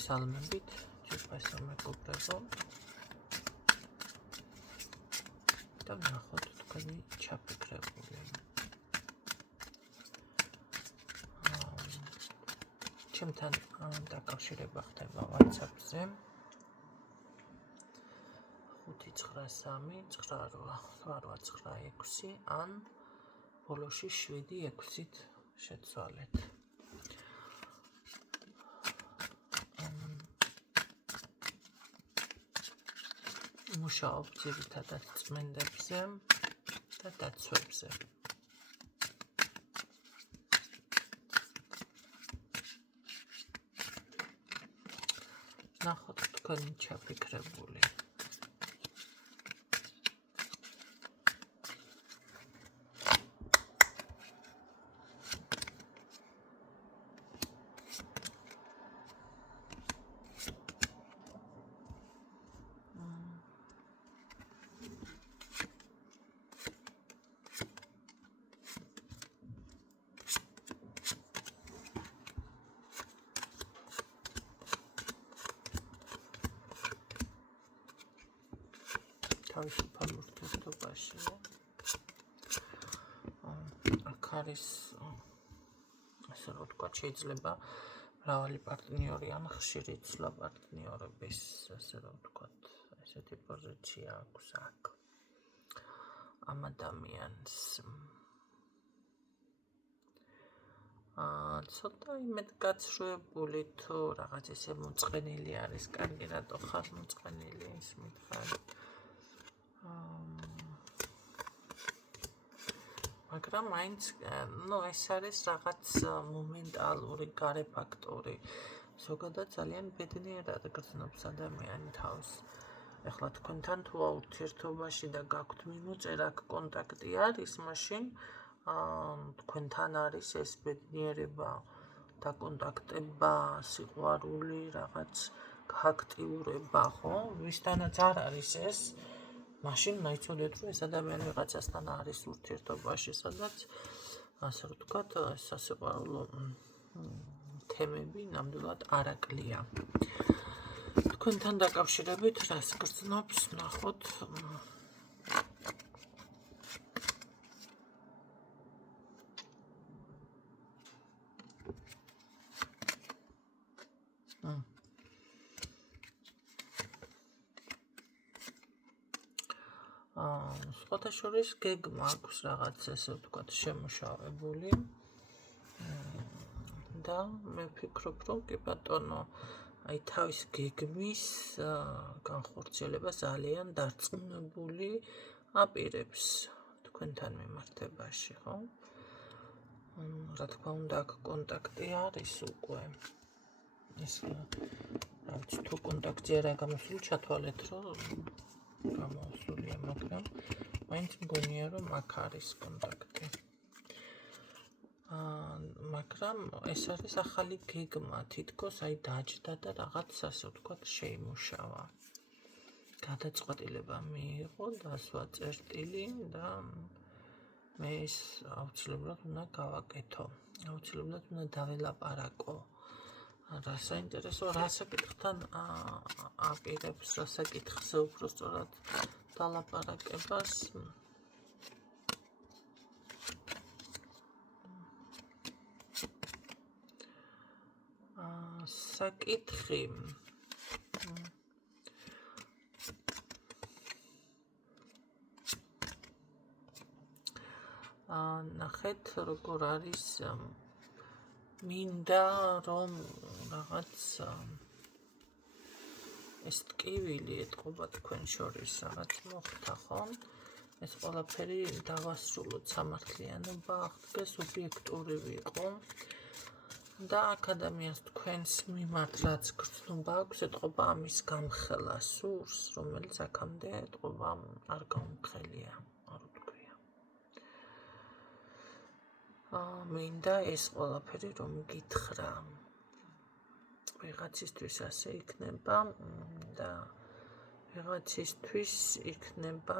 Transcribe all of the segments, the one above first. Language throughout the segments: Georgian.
Salmებით ჯერ მეგობრებო და ნახოთ თქვენი ჩაფიქრებული. ჩემთან დაკავშირება ხდება WhatsApp-ზე 593988986 ან ბოლოში 76-ით შეცვალეთ. მუშაობ ძირითადად წმენდებზე და დაცვებზე. ნახოთ თქვენი ჩაფიქრებული. თავისუფალ ურთიერთობაში აქ არის ასე რომ ვთქვათ, შეიძლება მრავალი პარტნიორი ან ხშირი ცვლა პარტნიორების ასე რომ ვთქვათ, ესეთი პოზიცია აქვს აქ ამ ადამიანს. ცოტა იმედგაცრუებული თუ რაღაც ესე მოწყენილი არის, კარგი რატო ხარ მოწყენილი ის მითხარ. მაგრამ მაინც ეს არის რაღაც მომენტალური გარე ფაქტორი. ზოგადად ძალიან ბედნიერად გრძნობს ადამიანი თავს. ეხლა თქვენთან თუ ურთიერთობაში და გაქვთ მიმოწერა კონტაქტი არის, მაშინ თქვენთან არის ეს ბედნიერება, დაკონტაქტება, სიყვარული, რაღაც აქტიურობა, ხო? ვისთანაც არ არის ეს, მაშინ ნაიცოდეთ, რომ ეს ადამიანი ვიღაცასთან არის ურთიერთობაში, სადაც ასე ვთქვათ, სასიყვარულო თემები ნამდვილად არაკლია. თქვენთან დაკავშირებით რას გრძნობს, ნახოთ. სხვათა შორის გეგმა აქვს რაღაც ესე ვთქვათ შემუშავებული და მე ვფიქრობ, რომ კი ბატონო, აი თავის გეგმის განხორციელება ძალიან დარწმუნებული აპირებს თქვენთან მიმართებაში, ხო? რა თქმა უნდა, აქ კონტაქტი არის უკვე. ეს თუ კონტაქტი არ გამოსული, ჩათვალეთ, რომ გამოსულია, მაგრამ მაინც მგონია, რომ აქ არის კონტაქტი. მაგრამ ეს არის ახალი გეგმა, თითქოს აი დაჯდა და რაღაც ასე ვთქვათ შეიმუშავა. გადაწყვეტილება მიიღო, დასვა წერტილი და მე ეს აუცილებლად უნდა გავაკეთო. აუცილებლად უნდა დაველაპარაკო. რა საინტერესო, რა საკითხთან აპირებს, რა საკითხზე უფრო სწორად დალაპარაკებას. საკითხი ნახეთ როგორ არის, მინდა რომ რაღაც ეს ტკივილი ეტყობა თქვენ შორის რაღაც მოხდა, ხო? ეს ყველაფერი დავასრულოთ, სამართლიანობა აღდგეს, სუბიექტური ვიყო და აქ ადამიანს თქვენს მიმართ რაც გრძნობა აქვს, ეტყობა ამის გამხელა სურს, რომელიც აქამდე ეტყობა არ გამხელია, არ ვთქვია. მინდა ეს ყველაფერი რომ გითხრა. ვიღაცისთვის ასე იქნება და ვიღაცისთვის იქნება,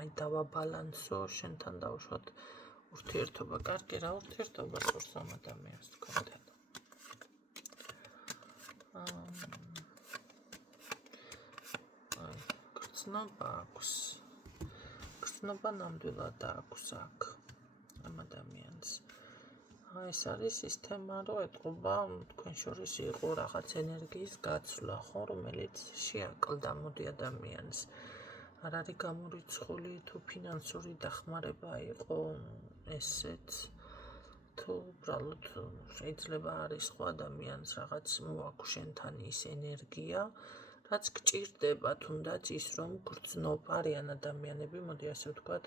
აი დავაბალანსო, შენთან დავუშვათ ურთიერთობა. კარგი რა ურთიერთობა სურს ამ ადამიანს თქვენთან. გრძნობა აქვს. გრძნობა ნამდვილად აქვს აქ ამ ადამიანს. ეს არის ის თემა, რომ ეთყობა თქვენ შორის იყო რაღაც ენერგიის გაცვლა, ხო, რომელიც შეაკლდა მოდი ადამიანს. არ არის გამორიცხული თუ ფინანსური დახმარება იყო ესეც. თუ უბრალოდ შეიძლება არის ხო ადამიანს რაღაც მოაქვს შენთან ის ენერგია, რაც გჭირდება, თუნდაც ის რომ გრძნობ არიან ადამიანები, მოდი ასე ვთქვათ,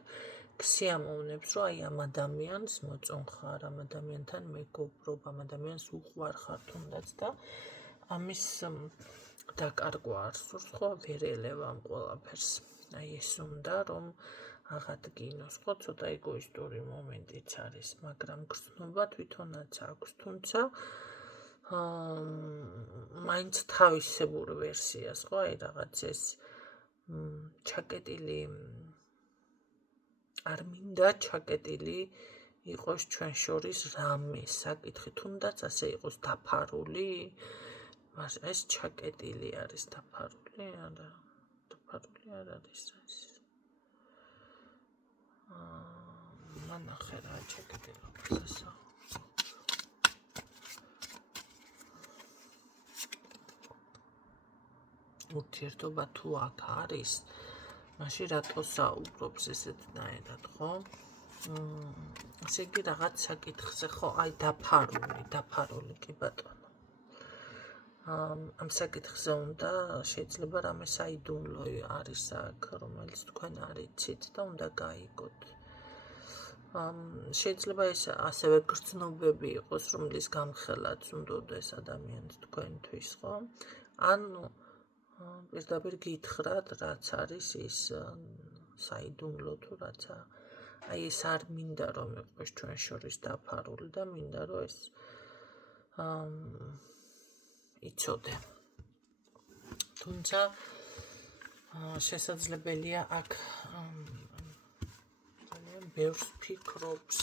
ქსიამოვნებს, რომ აი ამ ადამიანს მოწონხარ, ამ ადამიანთან მეგობრობ, ამ ადამიანს უყვარხარ თუნდაც და ამის დაკარგვა არ სურს, ხო, ვერ ელევა ამ ყველაფერს. აი ეს უნდა რომ აღადგინოს, ხო, ცოტა ეგოისტური მომენტიც არის, მაგრამ გრძნობა თვითონაც აქვს, თუმცა მაინც თავისებურ ვერსიას, ხო, აი რაღაც ეს ჩაკეტილი არ მინდა ჩაკეტილი იყოს ჩვენ შორის რამე საკითხი, თუნდაც ასე იყოს დაფარული, ეს ჩაკეტილი არის დაფარული, არა, დაფარული არ არის ეს. მანახე რა ჩაკეტილობას ასა. ურთიერთობა თუ აქ არის, მაშინ რატო საუბრობს ესეთნაირად, ხო? ესე იგი რაღაც საკითხზე, ხო, აი დაფარული, კი ბატონო. ამ საკითხზე უნდა შეიძლება რამე საიდუმლო არის აქ, რომელიც თქვენ არ იცით და უნდა გაიგოთ. შეიძლება ეს ასევე გრძნობები იყოს, რომლის გამხელაც უნდოდეს ადამიანს თქვენთვის, ხო? ანუ პირდაპირ გითხრათ, რაც არის ის საიდუმლო თუ რაცა. აი ეს არ მინდა რომ იყოს ჩვენ შორის დაფარული და მინდა რომ ეს იცოდე. თუმცა შესაძლებელია აქ ძალიან ბევრს ფიქრობს,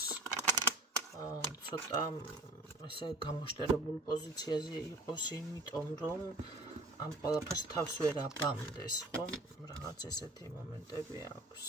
ცოტა ესე გამოშტერებულ პოზიციაზე იყოს, იმიტომ რომ ამ ყველაფერს თავს ვერ აბამდეს, ხო? რაღაც ესეთი მომენტები აქვს.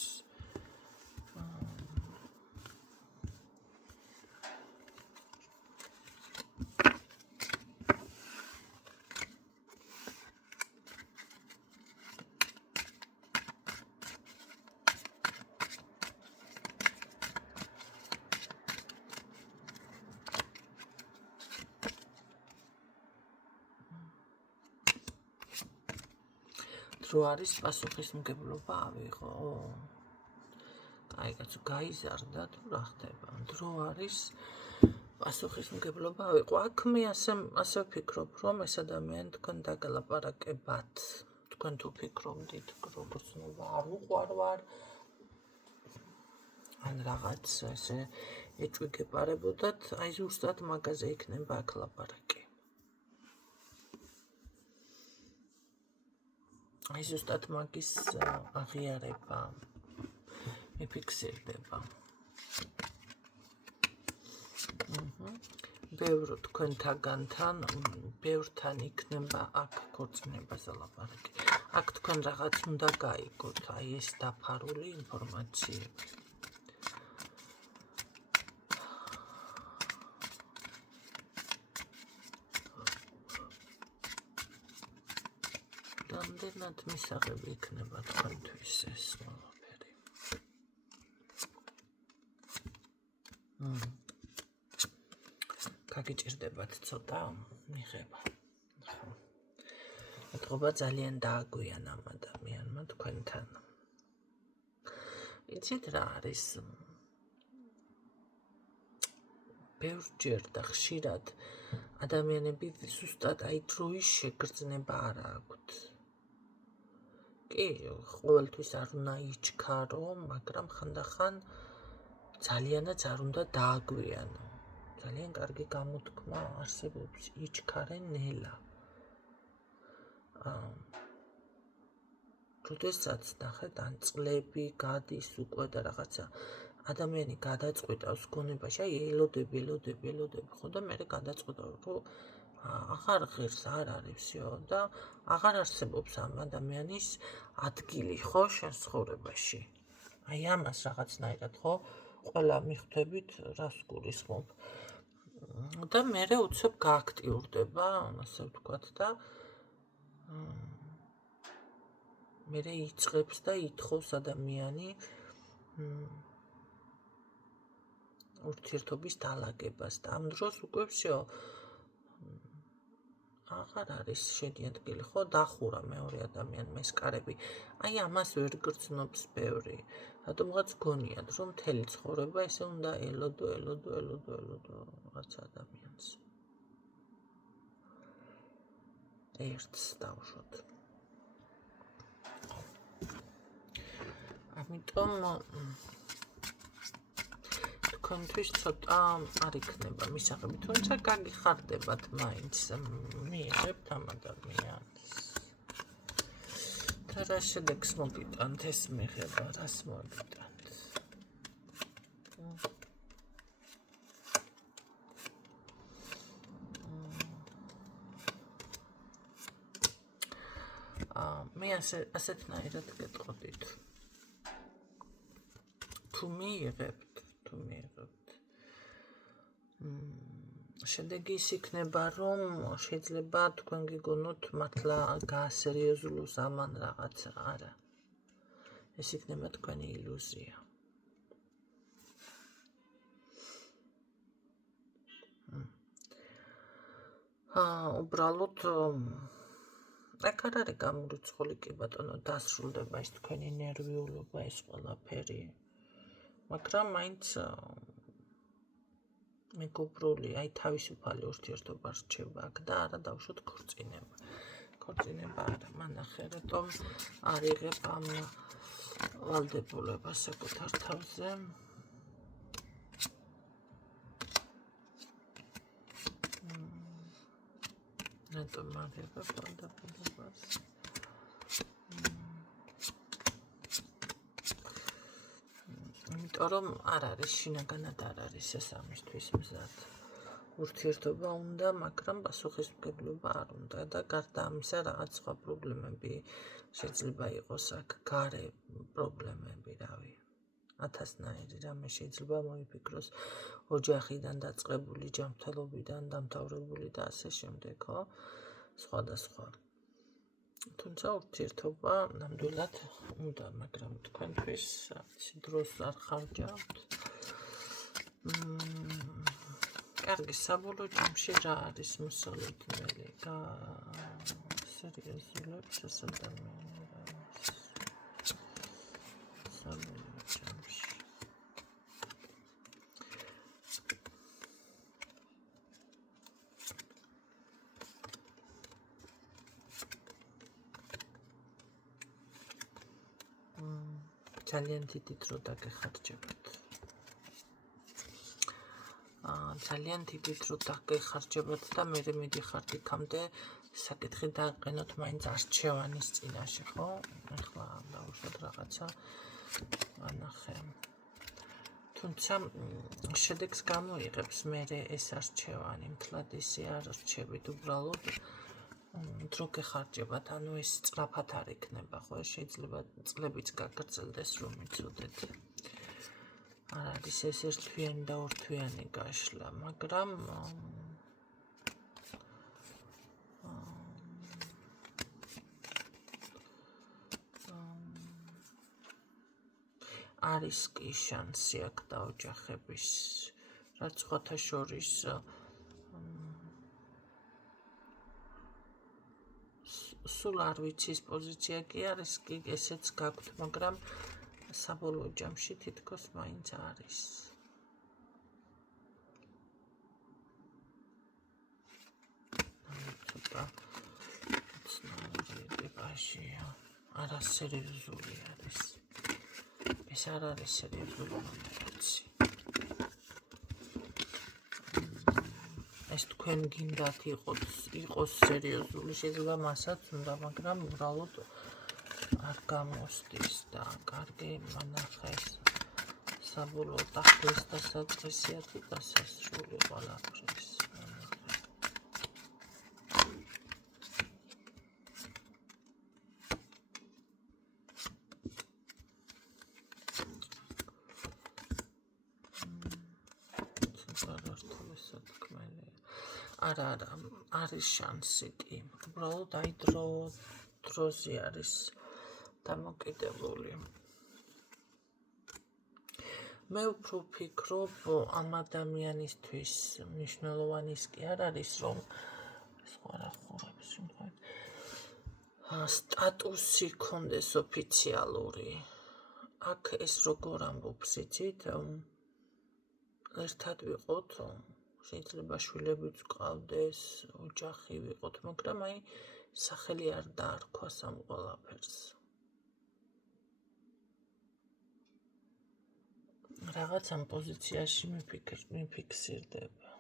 დრო არის პასუხისმგებლობა ავიღო. აი კაცო გაიზარდა თუ რა ხდება. დრო არის პასუხისმგებლობა ავიღო. აქ მე ასე ვფიქრობ, რომ ეს ადამიანი თქვენ დაგალაპარაკებათ. თქვენ თუ ფიქრობდით, რომ გრძნობა არ უყვარვარ, ან რაღაც ესე ეჭვიგეპარებოდათ, აი ზუსტად მაგაზე იქნება აქ ლაპარაკი. აი ზუსტად მაგის აღიარება მიფიქსირდება. ბევრ თქვენთაგანთან, ბევრთან იქნება აქ ქორწინებაზე ლაპარაკი. აქ თქვენ რაღაც უნდა გაიგოთ, აი ეს დაფარული ინფორმაციები. რამდენად მისაღები იქნება თქვენთვის ეს ყველაფერი. გაგიჭირდებათ ცოტა მიღება. ეთყობა ძალიან დააგვიან ამ ადამიანმა თქვენთან. იცით რა არის? ბევრჯერ და ხშირად ადამიანები ზუსტად აი დროის შეგრძნება არ აქვთ. კი, ყოველთვის არ უნდა იჩქარო, მაგრამ ხანდახან ძალიანაც არ უნდა დააგვიანო. ძალიან კარგი გამოთქმა არსებობს, იჩქარე ნელა. როდესაც ნახეთ, ან წლები გადის უკვე და რაღაცა ადამიანი გადაწყვეტავს გონებაში, აი ელოდები, ხო და მე გადაწყვეტავ, რომ აღარ ღირს, არ არის всё და აღარ არსებობს ამ ადამიანის ადგილი ხო შენ ცხოვრებაში. აი ამას რაღაცნაირად ხო ყველა მიხვდებით რას გულისხმობ. და მერე უცებ გააქტიურდება, ასე ვთქვათ და მერე იწყებს და ითხოვს ადამიანი ურთიერთობის დალაგებას და ამ დროს უკვე всё აღარ არის შენი ადგილი ხო დახურა მეორე ადამიანმა ეს კარები. აი ამას ვერ გრძნობს ბევრი. რატომღაც გონიათ რომ მთელი ცხოვრება ესე უნდა ელოდო რაღაც ადამიანს. ერთს დავუშვოთ. ამიტომ თქვენთვის ცოტა არ იქნება მისაღები, თუმცა გაგიხარდებათ მაინც მიიღებთ ამ ადამიანს. და რა შედეგს მოგიტანთ ეს მიღება, რას მოგიტანთ? მე ასეთნაირად გეტყოდით. თუ მიიღებთ შედეგი ის იქნება, რომ შეიძლება თქვენ გიგონოთ მართლა გაასერიოზულოს ამან რაღაცა, არა. ეს იქნება თქვენი ილუზია. უბრალოდ აქ არ არის გამორიცხული კი ბატონო, დასრულდება ეს თქვენი ნერვიულობა, ეს ყველაფერი. მაგრამ მაინც მეგობრული, აი თავისუფალი ურთიერთობა რჩება აქ და არა დავუშვოთ ქორწინება. ქორწინება არა, მანახე რატომ არ იღებ ამ ვალდებულებას საკუთარ თავზე. რატომ არ იღებ ვალდებულებას? იმიტომ რომ არ არის შინაგანად არ არის ეს ამისთვის მზად. ურთიერთობა უნდა, მაგრამ პასუხისმგებლობა არ უნდა და გარდა ამისა რაღაც სხვა პრობლემები შეიძლება იყოს აქ, გარე პრობლემები, რავი. 1000-ნაირი რამე შეიძლება მოიფიქროს ოჯახიდან დაწყებული, ჯანმრთელობიდან დამთავრებული და ასე შემდეგ, ხო? სხვადასხვა. თუმცა ურთიერთობა ნამდვილად უნდა, მაგრამ თქვენთვის დროს არ ხარჯავთ. კარგი, საბოლოო ჯამში რა არის მოსალოდნელი? სერიოზულებს ეს ადამიანი რა არის? საბოლოო ჯამში. ძალიან დიდი დრო დაგეხარჯებათ. ძალიან დიდი დრო დაგეხარჯებათ და მე მიდიხართ იქამდე საკითხი დააყენოთ მაინც არჩევანის წინაშე, ხო? ახლა დავუშვათ რაღაცა ანახე. თუმცა შედეგს გამოიღებს მე ეს არჩევანი, მთლად ისე არ რჩებით, უბრალოდ დრო გეხარჯებათ, ანუ ეს სწრაფად არ იქნება, ხო? შეიძლება წლებიც გაგრძელდეს რომ იცოდეთ. არ არის ეს ერთთვიანი და ორთვიანი გაშლა, მაგრამ არის კი შანსი აქ დაოჯახების, რაც სხვათა შორის სულ არ ვიცი ის პოზიცია კი არის, კი ესეც გაქვთ, მაგრამ საბოლოო ჯამში თითქოს მაინც არის. ცოტა ცნაირებაშია, არასერიოზული არის. ეს არ არის სერიოზული მომენტი. ეს თქვენ გინდათ იყოს სერიოზული, შეიძლება მასაც უნდა, მაგრამ უბრალოდ არ გამოსდის და კარგი მანახეს საბოლოო დასაწყისია თუ დასასრული ყველაფრის. არა, არის შანსი კი. უბრალოდ აი დროზე არის დამოკიდებული. მე უფრო ვფიქრობ, ამ ადამიანისთვის მნიშვნელოვანის კი არ არის, რომ სხვა რა ხურებს შემთხვევით სტატუსი ქონდეს ოფიციალური. აქ ეს როგორ ამბობს, იცით? ერთად ვიყოთ, შეიძლება შვილებიც გყავდეს, ოჯახი ვიყოთ, მაგრამ აი სახელი არ დაარქვას ამ ყველაფერს. რაღაც ამ პოზიციაში მიფიქსირდება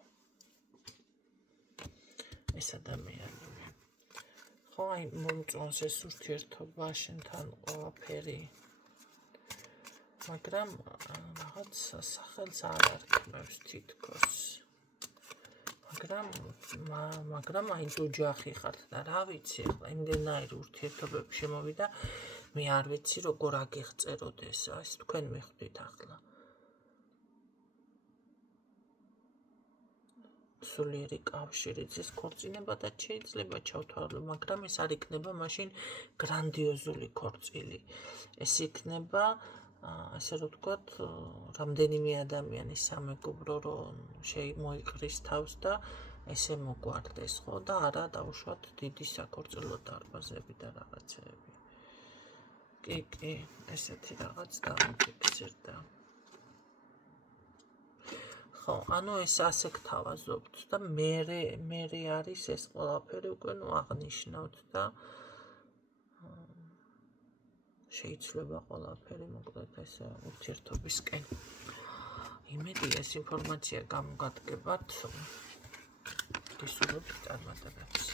ეს ადამიანები. ხო, აი მომწონს ეს ურთიერთობა შენთან ყველაფერი, მაგრამ რაღაც სახელს არ არქმევს თითქოს. მაგრამ აი ოჯახი ხართ და რა ვიცი, ახლა იმდენაირი ურთიერთობები შემოვიდა, მე არ ვიცი როგორ აგიღწეროდეს, ეს თქვენ მიხვდით ახლა. სულიერი კავშირიც ეს ქორწინებადაც შეიძლება ჩავთვალო, მაგრამ ეს არ იქნება მაშინ გრანდიოზული ქორწილი. ეს იქნება ასე რომ ვთქვათ, რამდენიმე ადამიანის სამეგობრო, რომ მოიყრის თავს და ესე მოგვარდეს, ხო, და არა დავუშვათ დიდი საქორწილო დარბაზები და რაღაცეები. კი, ესეთი რაღაც დამიფიქსირდა. ხო, ანუ ეს ასე გთავაზობთ და მე არის ეს ყველაფერი უკვე აღნიშნავთ და შეიძლება ყველაფერი მოკლედ ესე ურთიერთობისკენ. იმედია ეს ინფორმაცია გამოგადგებათ. გისურვებთ წარმატებებს.